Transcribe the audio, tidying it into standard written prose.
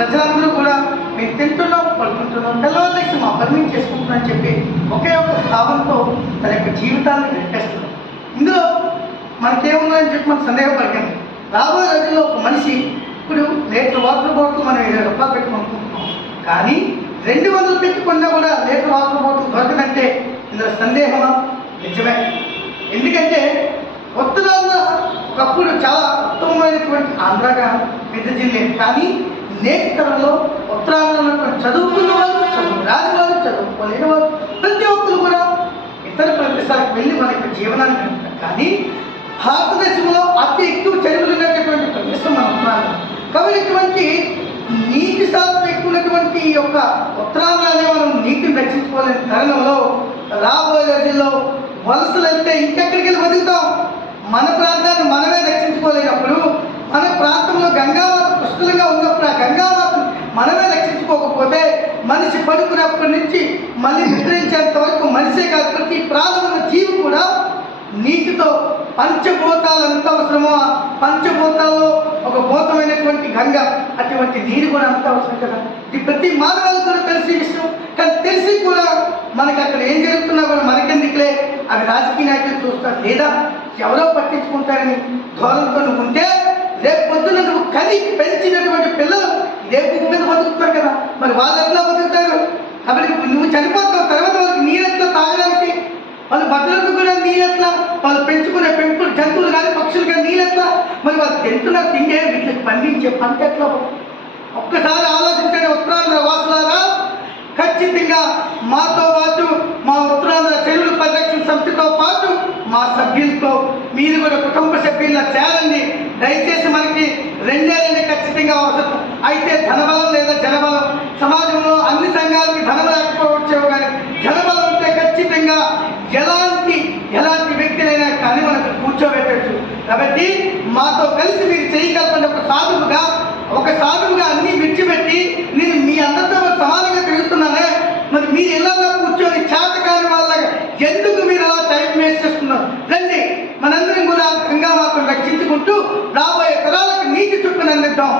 ప్రజలందరూ కూడా మేము తింటున్నాం, పడుకుంటున్నాం, తెల్లవారులేసి మా పని మేము చేసుకుంటున్నాం అని చెప్పి ఒకే ఒక భావంతో తన యొక్క జీవితాన్ని గడిపేస్తున్నాం. ఇందులో మనకేముందని చెప్పి మనం సందేహపడకండి. రాబోయే రోజుల్లో ఒక మనిషి ఇప్పుడు లీటర్ వాటర్ బాటిల్ మనం 20 రూపాయలు పెట్టుకుంటున్నాం, కానీ 200 పెట్టుకున్నా కూడా లీటర్ వాటర్ బాటిల్ దొరకదంటే ఇందులో సందేహమా? నిజమే. ఎందుకంటే ఉత్తరాంధ్ర ఒకప్పుడు చాలా ఉత్తమమైనటువంటి ఆంధ్రగా విభజించలేదు, కానీ నేటి తరంలో ఉత్తరాంధ్రలో ఉన్నటువంటి చదువుకున్న వాళ్ళు, చదువు రాని వాళ్ళు, చదువుకోలేని వాళ్ళు ప్రతి ఒక్కరు కూడా ఇతర ప్రదేశాలకు వెళ్ళి మన యొక్క జీవనాన్ని గడుపుతారు. కానీ భారతదేశంలో అతి ఎక్కువ చెరువులు ఉన్నటువంటి ప్రదేశం మన ఉత్తరాంధ్ర. కాబట్టి ఇటువంటి నీటి శాతం ఎక్కువ ఉన్నటువంటి ఈ యొక్క ఉత్తరాంధ్రనే మనం నీటిని రక్షించుకోలేని తరుణంలో రాబోయే రోజుల్లో వలసలు వెళ్తే ఇంకెక్కడికి వెళ్ళి బతుకుతాం? మన ప్రాంతాన్ని మనమే రక్షించుకోలేనప్పుడు, మన ప్రాంతంలో గంగామాత పుష్కలంగా ఉన్నప్పుడు ఆ గంగామాతను మనమే రక్షించుకోకపోతే మనిషి పడుకున్నప్పటి నుంచి మళ్ళీ నిద్రించేంత వరకు మనిషే కాదు ప్రతి ప్రాణమున్న జీవి కూడా నీటితో పంచభూతాలు ఎంత అవసరమో ఆ పంచభూతాల్లో ఒక భూతమైనటువంటి గంగ, అటువంటి నీరు కూడా అంత అవసరం కదా. ఇది ప్రతి మానవాళికి కూడా తెలిసే విషయం. కానీ తెలిసి కూడా మనకి అక్కడ ఏం జరుగుతున్నా కూడా మనకెందుకులే, అది రాజకీయ నాయకులు చూస్తారు లేదా ఎవరో పట్టించుకుంటారని ధోరణితో నువ్వు ఉంటే రేపు పొద్దున నువ్వు కని పెంచినటువంటి పిల్లలు రేపు భూమి మీద బతుకుతారు కదా, మరి వాళ్ళు ఎట్లా బతుకుతారు? కాబట్టి నువ్వు చనిపోతావు, తర్వాత వాళ్ళకి నీరెట్లా తాగడానికి, వాళ్ళు బట్టలకు కూడా నీరెట్లా, వాళ్ళు పెంచుకునే పెంపుడు జంతువులు కానీ పక్షులు కానీ నీరెట్లా, మరి వాళ్ళు తింటున్న తిండే వీటికి పండించే పంట ఎట్లా? ఒక్కసారి ఆలోచించండి ఉత్తరాంధ్ర వాసులారా. ఖచ్చితంగా మాతో పాటు మా ఉత్తరాంధ్ర చెరువుల పరిరక్షణ సమితితో పాటు మా సభ్యులతో మీరు కూడా కుటుంబ సభ్యుల్లో చేరండి. దయచేసి మనకి రెండే ఖచ్చితంగా అవసరం. అయితే ధనబలం లేదా జనబలం, సమాజంలో అన్ని సంఘాలకి ధనం లేకపోవచ్చేమో, కానీ జనబలం ఉంటే ఖచ్చితంగా ఎలాంటి వ్యక్తులైనా కానీ మనకు కూర్చోబెట్టచ్చు. కాబట్టి మాతో కలిసి మీరు చేయగలపండి. ఒక సాధువుగా అన్ని విడిచిపెట్టి నేను మీ అందరితో సమానంగా తిరుగుతున్నానే, మరి మీరు ఎలా కూర్చొని చేతకాని వాళ్ళగా ఎందుకు మీరు అలా టైం వేస్ట్ చేస్తున్నారు? రండి, మనందరం కూడా గంగామాతను రక్షించుకుంటూ రాబోయే తరాలకు నీటి చుక్కను అందిద్దాం.